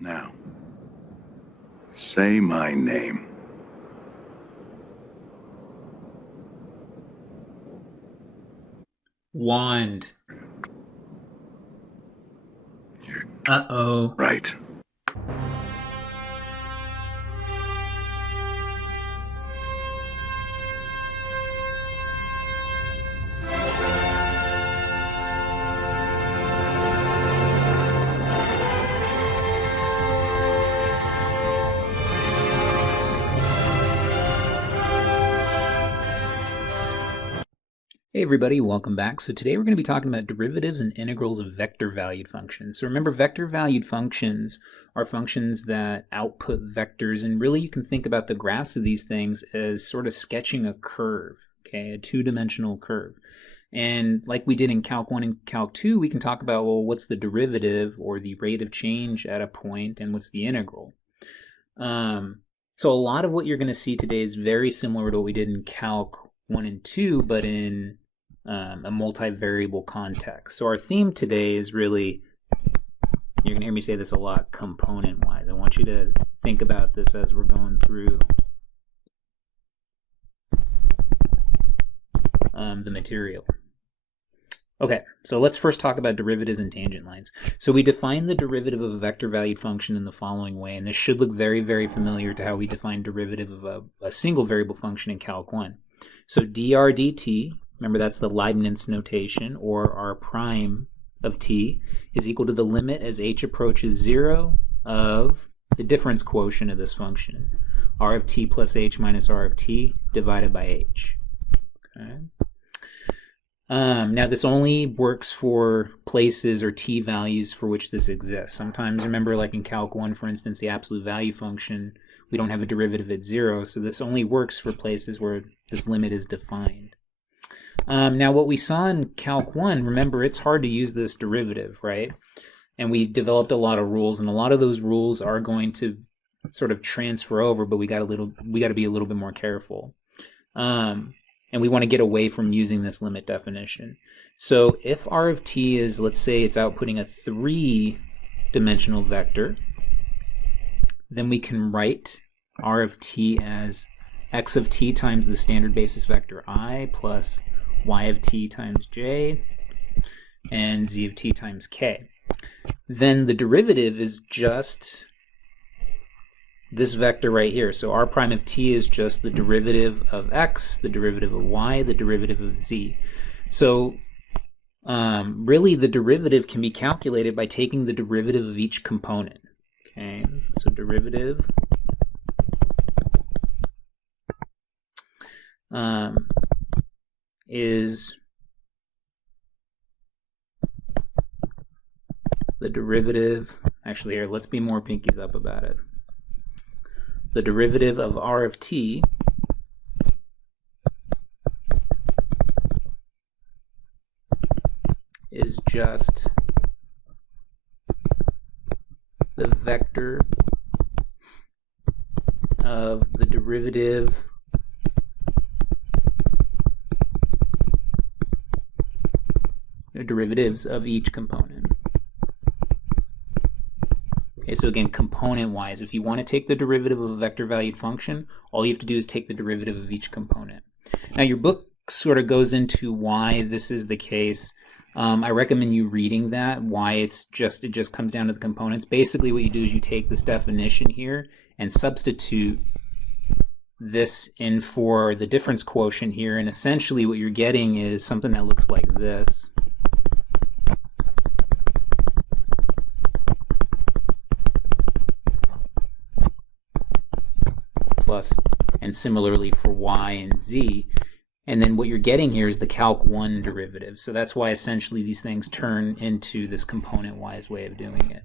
Now, say my name. Wand. Uh-oh. Right. Hey everybody, welcome back. So today we're going to be talking about derivatives and integrals of vector-valued functions. So remember, vector-valued functions are functions that output vectors, and really you can think about the graphs of these things as sort of sketching a curve, okay, a two-dimensional curve. And like we did in Calc 1 and Calc 2, we can talk about, well, what's the derivative or the rate of change at a point, and what's the integral? So a lot of what you're going to see today is very similar to what we did in Calc 1 and 2, but in a multivariable context. So our theme today is really, you're going to hear me say this a lot, component-wise. I want you to think about this as we're going through the material. Okay, so let's first talk about derivatives and tangent lines. So we define the derivative of a vector-valued function in the following way, and this should look very, very familiar to how we define derivative of a single variable function in Calc 1. So dr dt, remember that's the Leibniz notation, or r prime of t, is equal to the limit as h approaches 0 of the difference quotient of this function, r of t plus h minus r of t divided by h. Okay. Now this only works for places or t values for which this exists. Sometimes, remember, like in Calc 1, for instance, the absolute value function, we don't have a derivative at 0, so this only works for places where this limit is defined. Now what we saw in Calc 1, remember, it's hard to use this derivative, right? And we developed a lot of rules, and a lot of those rules are going to sort of transfer over, but we got to be a little bit more careful. And we want to get away from using this limit definition. So if r of t is, let's say it's outputting a 3-dimensional vector, then we can write r of t as x of t times the standard basis vector I plus y of t times j and z of t times k. Then the derivative is just this vector right here. So r prime of t is just the derivative of x, the derivative of y, the derivative of z. So really the derivative can be calculated by taking the derivative of each component. Okay, so derivative is the derivative, actually here, let's be more pinkies up about it. The derivative of r of t is just the vector of the derivatives of each component. Okay, so again, component-wise, if you want to take the derivative of a vector-valued function, all you have to do is take the derivative of each component. Now, your book sort of goes into why this is the case. I recommend you reading that, why it just comes down to the components. Basically, what you do is you take this definition here and substitute this in for the difference quotient here, and essentially what you're getting is something that looks like this. Plus, and similarly for y and z. And then what you're getting here is the Calc 1 derivative. So that's why essentially these things turn into this component-wise way of doing it.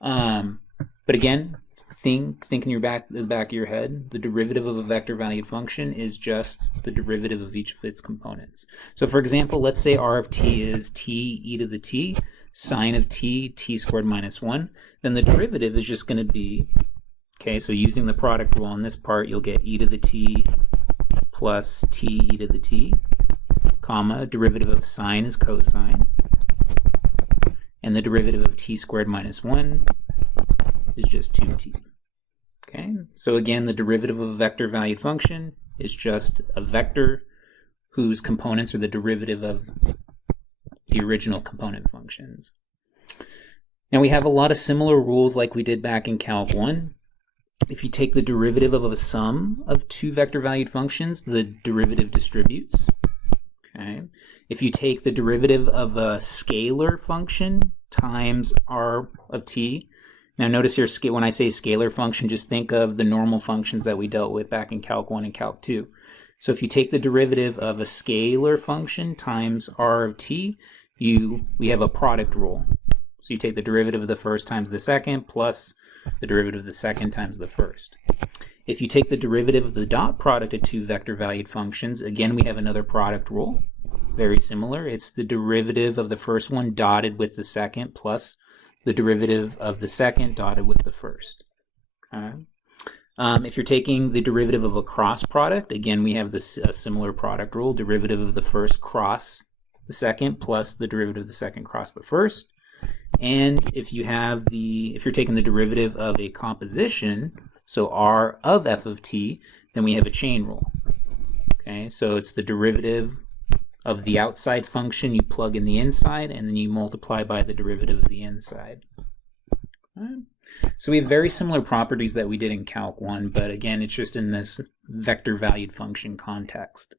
But again, think in the back of your head, the derivative of a vector-valued function is just the derivative of each of its components. So for example, let's say r of t is t e to the t, sine of t, t squared minus 1. Then the derivative is just going to be, okay, so using the product rule on this part, you'll get e to the t plus t e to the t, comma, derivative of sine is cosine, and the derivative of t squared minus 1 is just 2t. Okay, so again, the derivative of a vector valued function is just a vector whose components are the derivative of the original component functions. Now we have a lot of similar rules like we did back in Calc 1. If you take the derivative of a sum of two vector valued functions, the derivative distributes. Okay. If you take the derivative of a scalar function times r of t, now notice here when I say scalar function, just think of the normal functions that we dealt with back in Calc 1 and Calc 2. So if you take the derivative of a scalar function times r of t, we have a product rule. So you take the derivative of the first times the second plus the derivative of the second times the first. If you take the derivative of the dot product of two vector valued functions, again we have another product rule. Very similar. It's the derivative of the first one dotted with the second plus the derivative of the second dotted with the first. Okay. If you're taking the derivative of a cross product, again we have this similar product rule, derivative of the first cross the second plus the derivative of the second cross the first. And if you're taking the derivative of a composition, so r of f of t, then we have a chain rule. Okay, so it's the derivative of the outside function, you plug in the inside, and then you multiply by the derivative of the inside. Okay. So we have very similar properties that we did in Calc 1, but again, it's just in this vector valued function context.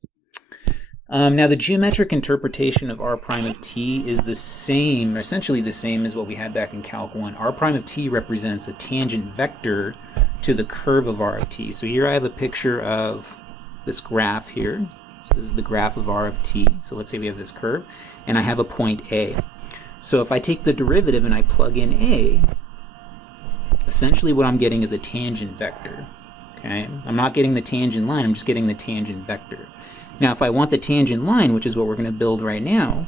Now the geometric interpretation of r prime of t is the same, essentially the same as what we had back in Calc 1. R prime of t represents a tangent vector to the curve of r of t. So here I have a picture of this graph here. So this is the graph of r of t. So let's say we have this curve, and I have a point A. So if I take the derivative and I plug in A, essentially what I'm getting is a tangent vector. Okay, I'm not getting the tangent line, I'm just getting the tangent vector. Now if I want the tangent line, which is what we're going to build right now,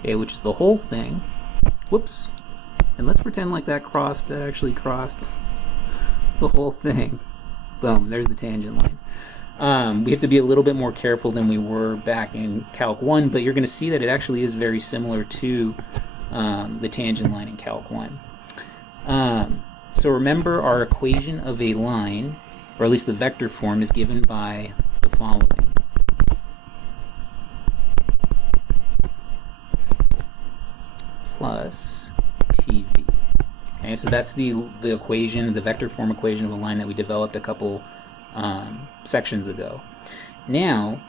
okay, which is the whole thing, whoops, and let's pretend like that actually crossed the whole thing. Boom, there's the tangent line. We have to be a little bit more careful than we were back in Calc 1, but you're going to see that it actually is very similar to the tangent line in Calc 1. So remember, our equation of a line, or at least the vector form, is given by the following. Plus TV. Okay, so that's the equation, the vector form equation of a line that we developed a couple sections ago. Now,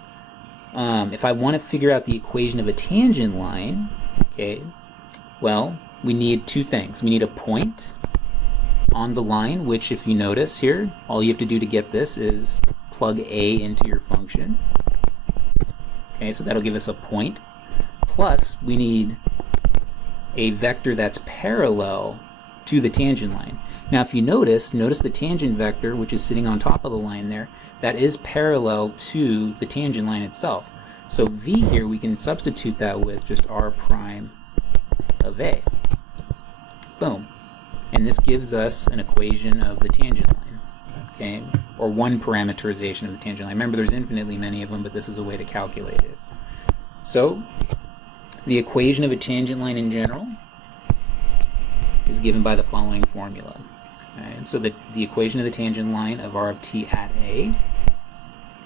if I want to figure out the equation of a tangent line, okay, well, we need two things. We need a point on the line, which if you notice here, all you have to do to get this is plug A into your function. Okay, so that'll give us a point. Plus, we need a vector that's parallel to the tangent line. Now if you notice the tangent vector, which is sitting on top of the line there, that is parallel to the tangent line itself. So v here, we can substitute that with just r prime of A. Boom. And this gives us an equation of the tangent line, okay? Or one parameterization of the tangent line. Remember, there's infinitely many of them, but this is a way to calculate it. So the equation of a tangent line in general is given by the following formula. Okay? So the equation of the tangent line of r of t at A,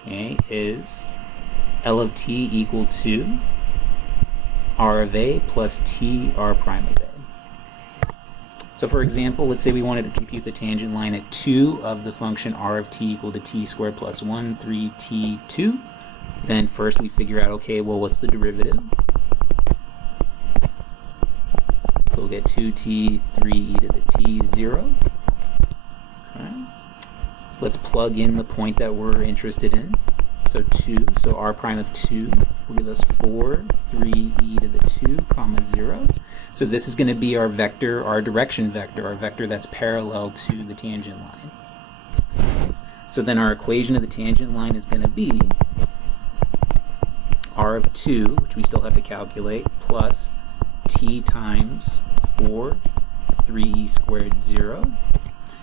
okay, is L of t equal to r of A plus t r prime of A. So for example, let's say we wanted to compute the tangent line at 2 of the function r of t equal to t squared plus 1, 3t2. Then first we figure out, okay, well, what's the derivative? So we'll get 2t, 3e to the t, 0. Okay. Let's plug in the point that we're interested in. So 2, so r prime of 2 will give us 4, 3e to the 2, comma 0. So this is going to be our vector, our direction vector, our vector that's parallel to the tangent line. So then our equation of the tangent line is going to be r of 2, which we still have to calculate, plus t times 4, 3e squared, 0.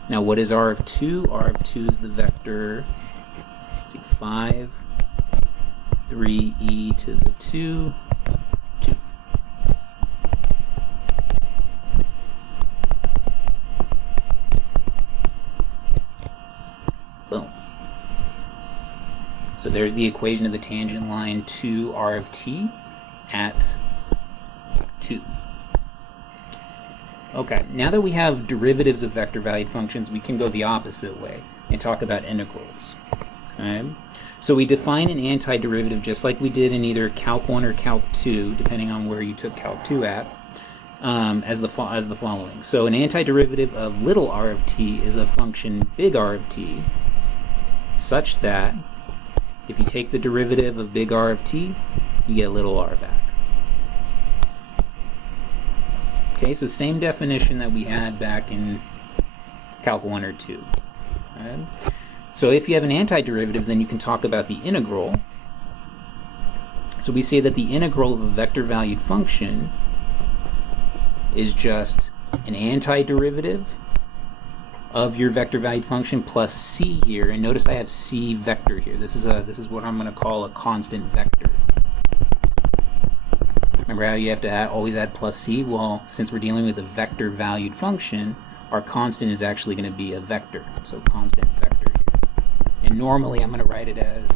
Now what is r of 2? r of 2 is the vector, let's see, 5, 3e to the 2, 2. So there's the equation of the tangent line to r of t at 2. Okay, now that we have derivatives of vector-valued functions, we can go the opposite way and talk about integrals. Okay? So we define an antiderivative just like we did in either Calc 1 or Calc 2, depending on where you took Calc 2 at, as the following. So an antiderivative of little r of t is a function big R of t, such that if you take the derivative of big R of t, you get little r back. Okay, so same definition that we had back in Calc 1 or 2. Right? So if you have an antiderivative, then you can talk about the integral. So we say that the integral of a vector-valued function is just an antiderivative of your vector-valued function plus c here. And notice I have c vector here. This is what I'm going to call a constant vector. Remember how you have to always add plus c? Well, since we're dealing with a vector-valued function, our constant is actually going to be a vector. So constant vector here. And normally I'm going to write it as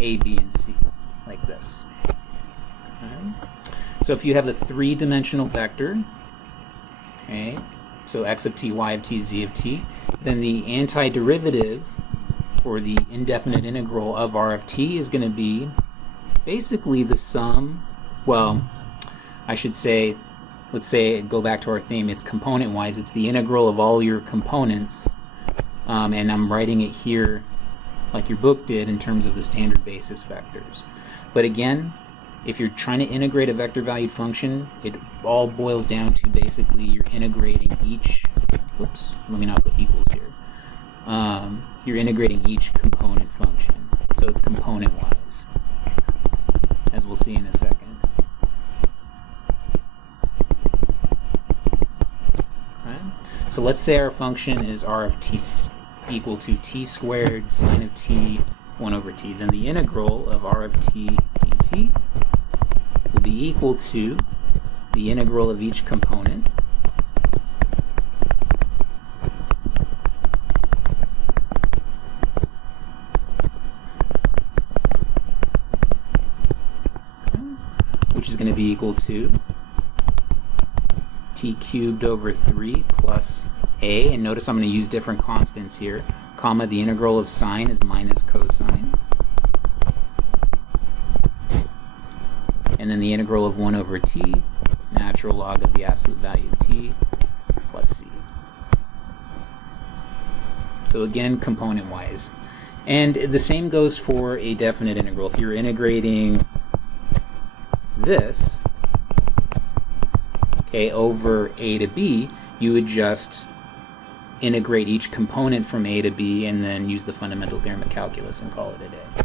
a, b, and c, like this. Okay. So if you have a three-dimensional vector, okay, so x of t, y of t, z of t, then the antiderivative, or the indefinite integral of r of t, is going to be basically the sum. Well, I should say, let's say, go back to our theme, it's component-wise. It's the integral of all your components, and I'm writing it here like your book did in terms of the standard basis vectors. But again, if you're trying to integrate a vector-valued function, it all boils down to basically you're integrating each, whoops, let me not put equals here. You're integrating each component function. So it's component-wise, as we'll see in a second. So let's say our function is r of t equal to t squared sine of t 1 over t. Then the integral of r of t dt will be equal to the integral of each component which is going to be equal to t cubed over 3 plus a, and notice I'm going to use different constants here, comma, the integral of sine is minus cosine, and then the integral of 1 over t, natural log of the absolute value of t, plus c. So again, component-wise. And the same goes for a definite integral. If you're integrating this, okay, over a to b, you would just integrate each component from a to b and then use the fundamental theorem of calculus and call it a day.